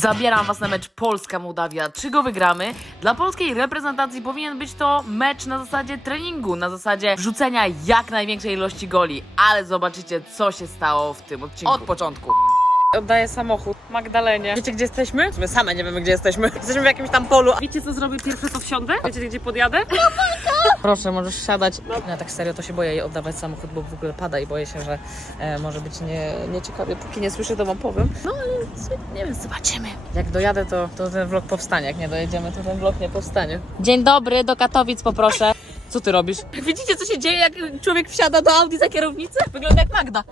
Zabieram was na mecz Polska-Mołdawia. Czy go wygramy? Dla polskiej reprezentacji powinien być to mecz na zasadzie treningu, na zasadzie wrzucenia jak największej ilości goli. Ale zobaczycie, co się stało w tym odcinku. Od początku. Oddaję samochód Magdalenie. Wiecie, gdzie jesteśmy? My same nie wiemy, gdzie jesteśmy. Jesteśmy w jakimś tam polu. Wiecie, co zrobię pierwsze, co wsiądę? Wiecie, gdzie podjadę? Proszę, możesz siadać. Ja tak serio to się boję jej oddawać samochód, bo w ogóle pada i boję się, że e, może być nie, nieciekawie. Póki nie słyszę, to wam powiem. No ale nie wiem, zobaczymy. Jak dojadę, to, to ten vlog powstanie. Jak nie dojedziemy, to ten vlog nie powstanie. Dzień dobry, do Katowic poproszę. Co ty robisz? Widzicie, co się dzieje, jak człowiek wsiada do Audi za kierownicę? Wygląda jak Magda.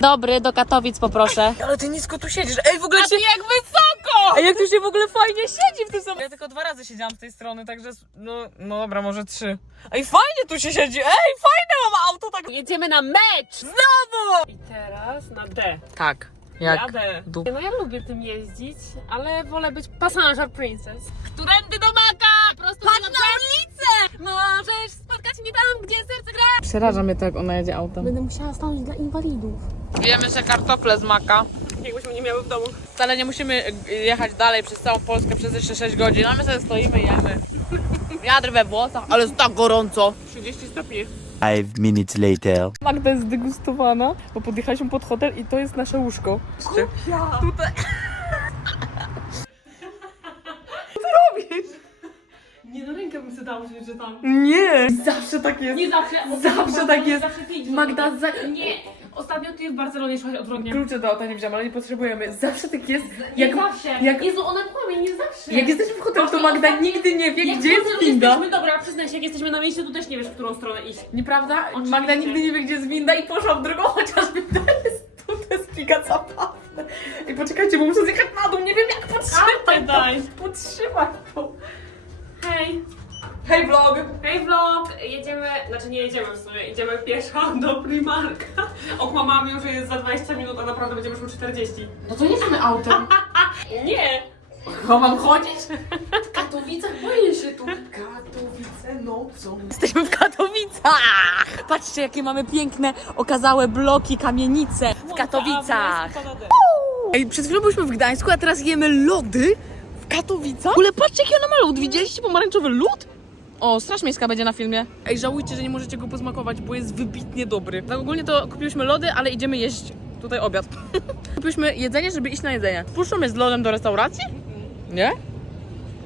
Dobry, do Katowic poproszę. Ale ty nisko tu siedzisz. Ej, w ogóle się... jak wysoko! A jak tu się w ogóle fajnie siedzi w tym samochodzie. Ja tylko dwa razy siedziałam z tej strony, także no, no dobra, może trzy. Ej, fajnie tu się siedzi. Ej, fajne mam auto tak. Jedziemy na mecz! Znowu! I teraz na D. Tak. Jak? Jadę. du- No ja lubię tym jeździć, ale wolę być passenger princess. Którędy do maka! Prosto Patrz na ulicę! Możesz spotkać mnie tam, gdzie serce gra! Przeraża mnie to, jak ona jedzie autem. Będę musiała stanąć dla inwalidów. Wiemy, że kartofle z maka. Jakbyśmy nie miały w domu. Wcale nie musimy y, jechać dalej przez całą Polskę przez jeszcze 6 godzin, a my sobie stoimy i jemy. Wiatr we włosach, ale jest tak gorąco. 30 stopni. Five minutes later. Magda jest zdegustowana, bo podjechaliśmy pod hotel i to jest nasze łóżko. Tutaj. Nie na rękę bym sobie dała, że tam. Nie! Zawsze tak jest. Nie zawsze. Zawsze tak jest. Zawsze pięć Magda, za... Nie! Ostatnio ty w Barcelonie szłaś odwrotnie. Klucze do auta nie wziąłem, ale nie potrzebujemy. Zawsze tak jest. Nie Jak, zawsze. jak- Jezu, ona kłamie, nie zawsze. jak jesteśmy w hotelu, to Właśnie Magda ostatnio- nigdy nie wie, Jak gdzie jest Barcelonie winda. Jesteśmy, dobra, przyznaj się, jak jesteśmy na mieście, to też nie wiesz, w którą stronę iść. Nieprawda? Oczywiście. Magda nigdy nie wie, gdzie jest winda i poszła w drugą, chociaż winda jest tu, to jest giga zabawne. I poczekajcie, bo muszę zjechać na dół, nie wiem jak podtrzymać daj. Podtrzymać to. Hej! Hej vlog! Hej vlog! Jedziemy, znaczy nie jedziemy w sumie, idziemy pieszo do Primarka. Okłamałam ją, że jest za 20 minut, a naprawdę będziemy szły 40. No to jedziemy autem. Nie! Chyba mam chodzić? W Katowicach boję się tu. Katowice nocą. Jesteśmy w Katowicach! Patrzcie, jakie mamy piękne, okazałe bloki, kamienice w Katowicach. Ej, przed chwilą byliśmy w Gdańsku, a teraz jemy lody w Katowicach. W ogóle patrzcie, jaki ona ma lód. Widzieliście pomarańczowy lód? O, Straż Miejska będzie na filmie. Ej, żałujcie, że nie możecie go posmakować, bo jest wybitnie dobry. Tak ogólnie to kupiliśmy lody, ale idziemy jeść tutaj obiad. kupiliśmy jedzenie, żeby iść na jedzenie. Puszczą mnie z lodem do restauracji? Nie?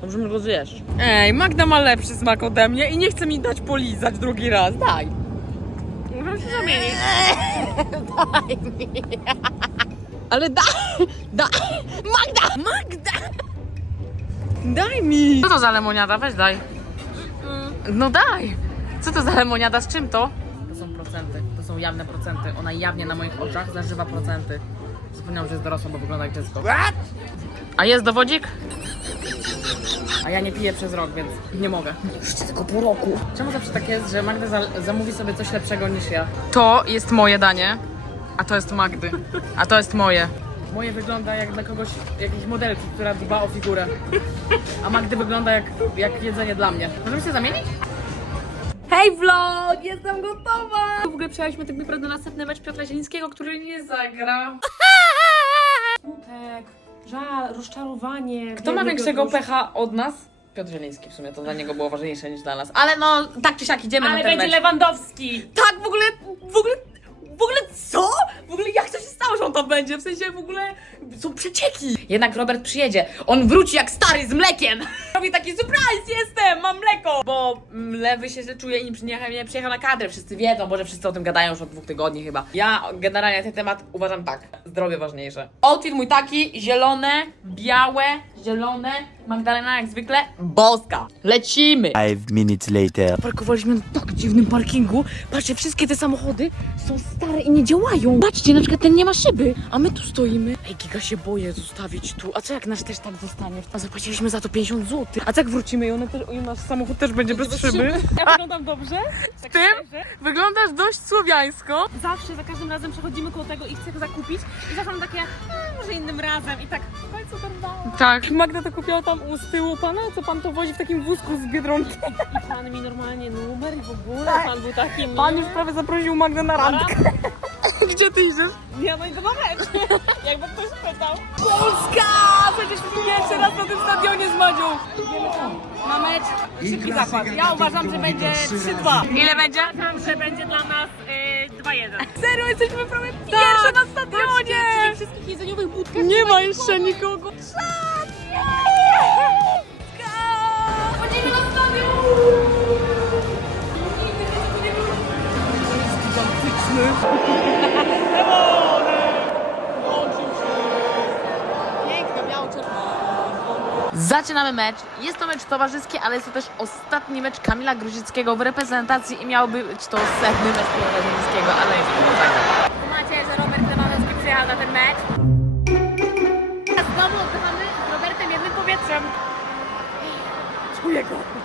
Dobrze mi go zjesz. Ej, Magda ma lepszy smak ode mnie i nie chce mi dać polizać drugi raz. Daj. Możemy się zamienić. Daj mi. Ale daj, daj. Magda, Magda. Daj mi. Co to za lemoniada? Weź daj. No daj. Co to za lemoniada? Z czym to? To są procenty. To są jawne procenty. Ona jawnie na moich oczach zażywa procenty. Zapomniałam, że jest dorosła, bo wygląda jak dziecko. A jest dowodzik? A ja nie piję przez rok, więc nie mogę. Jeszcze tylko pół roku. Czemu zawsze tak jest, że Magda za- zamówi sobie coś lepszego niż ja? To jest moje danie, a to jest Magdy. A to jest moje. Moje wygląda jak dla kogoś, jakiejś modelki, która dba o figurę. A Magdy wygląda jak, jak jedzenie dla mnie. Możemy się zamienić? Hej vlog! Jestem gotowa! W ogóle przyjechaliśmy tak naprawdę na następny mecz Piotra Zielińskiego, który nie zagra. Smutek, żal, rozczarowanie. Kto ma większego pecha od nas? Piotr Zieliński w sumie, to dla niego było ważniejsze niż dla nas. Ale no, tak czy siak idziemy Ale na ten będzie mecz. Lewandowski! Tak, w ogóle, w ogóle, w ogóle co? W ogóle to będzie? W sensie w ogóle są przecieki. Jednak Robert przyjedzie. On wróci jak stary z mlekiem. Robi taki surprise, jestem, mam mleko. Bo lewy się źle czuje i nie przyjechał, na kadrę. Wszyscy wiedzą, bo że wszyscy o tym gadają już od dwóch tygodni chyba. Ja generalnie ten temat uważam tak. Zdrowie ważniejsze. Outfit mój taki, zielone, białe, zielone. Magdalena jak zwykle, boska. Lecimy. Five minutes later. Parkowaliśmy na tak dziwnym parkingu. Patrzcie, wszystkie te samochody są stare i nie działają. Patrzcie, na przykład ten nie ma szyby, a my tu stoimy. Ej, giga się boję zostawić tu. A co jak nasz też tak zostanie? A zapłaciliśmy za to 50 zł. A co jak wrócimy i, one też, i nasz samochód też będzie bez, szyby? Ja wyglądam dobrze? Tak tym? szczerze. Wyglądasz dość słowiańsko. Zawsze, za każdym razem przechodzimy koło tego i chcę go zakupić i zawsze mam takie, "A, może innym razem i tak, w końcu to dało. Tak. Magda to kupiła tam u z tyłu pana, co pan to wozi w takim wózku z Biedronki. I pan mi normalnie numer i w ogóle, pan był taki miły. Pan już prawie zaprosił Magdę na randkę. Gdzie ty idziesz? Ja no idę na mecz, jakby ktoś pytał. Polska! Przecież Pierwszy raz na tym stadionie z Madzią. Idziemy tam. Na mecz. Szybki zakład. Ja uważam, że będzie 3-2. Ile będzie? Uważam, że będzie dla nas y, 2-1. Serio, jesteśmy prawie Tak. pierwsze na stadionie! Przy wszystkich jedzeniowych budkach Nie ma jeszcze nikogo. Chodzimy Zaczynamy mecz. Jest to mecz towarzyski, ale jest to też ostatni mecz Kamila Gruzickiego w reprezentacji i miałby być to setny mecz Kamila Gruzickiego, ale jest to zagrał. Macie, że Robert Lewandowski przyjechał na ten mecz.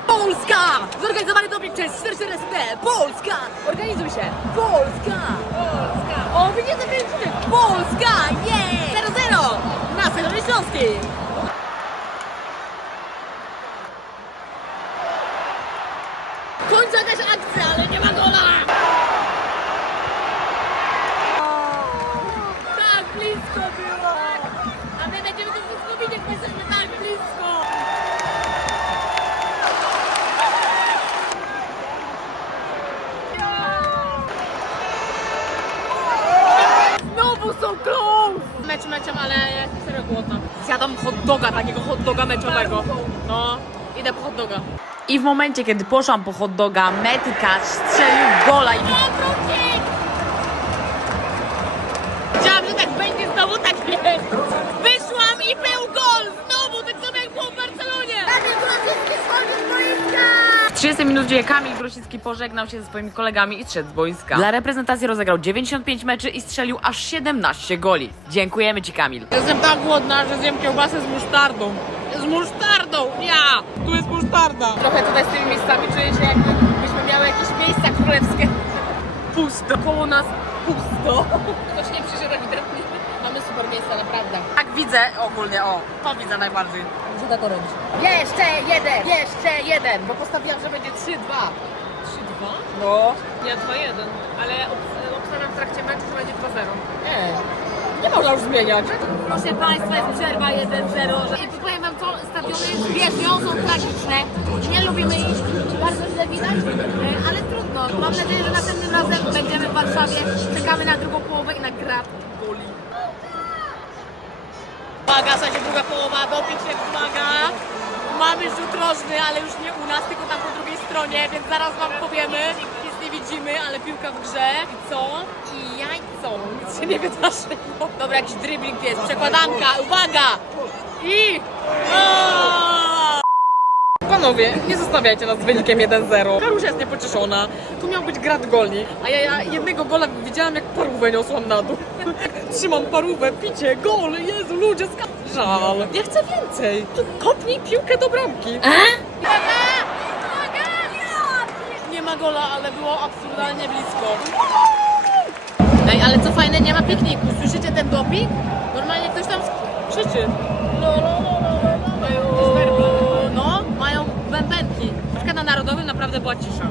Polska! Zorganizowany doping przez 44SP! Polska! Organizuj się! Polska! Polska! O, wy nie zakręcimy! Polska! Jej! 0-0! Na Stadionie Śląskim! W jakaś akcja, ale nie ma gola! Tak blisko było! A my będziemy to wszystko widzieć, bo jesteśmy tak blisko! Znowu są close! Mecz meczem, ale ja jestem serio głodna. Zjadam hot doga, takiego hot doga meczowego. No, idę po hot doga. I w momencie, kiedy poszłam po hot doga, Metykacz strzelił gola i Wiedziałam, że tak będzie, znowu tak jest. 30 minut dzieje Kamil Grosicki pożegnał się ze swoimi kolegami i szedł z boiska. Dla reprezentacji rozegrał 95 meczy i strzelił aż 17 goli. Dziękujemy Ci Kamil. Jestem tak głodna, że zjem kiełbasę z musztardą. Z musztardą! Ja! Tu jest musztarda! Trochę tutaj z tymi miejscami czuję się jakbyśmy miały jakieś miejsca królewskie. Pusto. Koło nas pusto. Ktoś nie przyszedł ewidentnie. Mamy super miejsca, naprawdę. Tak widzę ogólnie, o. To widzę najbardziej. Tak robić. Jeszcze jeden! Jeszcze jeden! Bo postawiłam, że będzie 3-2. 3-2? No. Nie, 2-1. Ale ob- obstawiam w trakcie meczu, że będzie 2-0. Nie. Nie można już zmieniać. Proszę Państwa, jest przerwa 1-0. I powiem Wam co, stadiony z wierzchnią są tragiczne. Nie lubimy iść, bardzo źle widać, e, ale trudno. Mam nadzieję, że następnym razem będziemy w Warszawie. Czekamy na drugą połowę i na goli. Uwaga, słuchajcie, druga połowa, doping się wmaga. Mamy rzut rożny, ale już nie u nas, tylko tam po drugiej stronie, więc zaraz wam powiemy. Nic nie widzimy, ale piłka w grze. I co? I jajco. Nic się nie wydarzyło. Dobra, jakiś dribbling jest, przekładanka, uwaga! I... O! Panowie, nie zostawiajcie nas z wynikiem 1-0. Karusia jest niepocieszona. Tu miał być grad goli, a ja, ja jednego gola widziałam jak parówę niosłam na dół. Trzymam parówę, picie, gol, Jezu, ludzie, ska... Żal. Ja chcę więcej. To kopnij piłkę do bramki. Nie ma gola, ale było absurdalnie blisko. Ej, ale co fajne, nie ma pikniku. Słyszycie ten doping? Normalnie ktoś tam krzyczy. Lo, lo, lo, lo, lo, lo. No, mają bębenki. Na przykład na Narodowym naprawdę była cisza.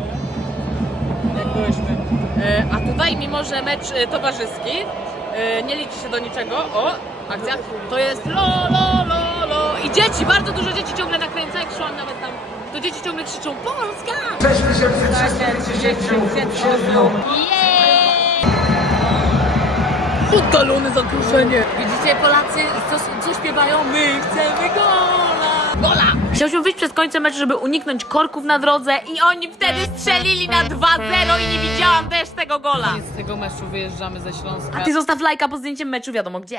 Jak byłyśmy. E, a tutaj, mimo że mecz e, towarzyski, e, nie liczy się do niczego, o, akcja, to jest lo, lo, lo, lo. I dzieci, bardzo dużo dzieci ciągle nakręca, jak szłam nawet tam, to dzieci ciągle krzyczą Polska! 6330 Jej! Oddalone zagrożenie! Widzicie Polacy, co, co śpiewają? My chcemy gola! Gola! Chcieliśmy wyjść przed końcem meczu, żeby uniknąć korków na drodze i oni wtedy strzelili na 2-0 i nie widziałam też tego gola. Z tego meczu wyjeżdżamy ze Śląska. A ty zostaw lajka po zdjęciem meczu, wiadomo gdzie.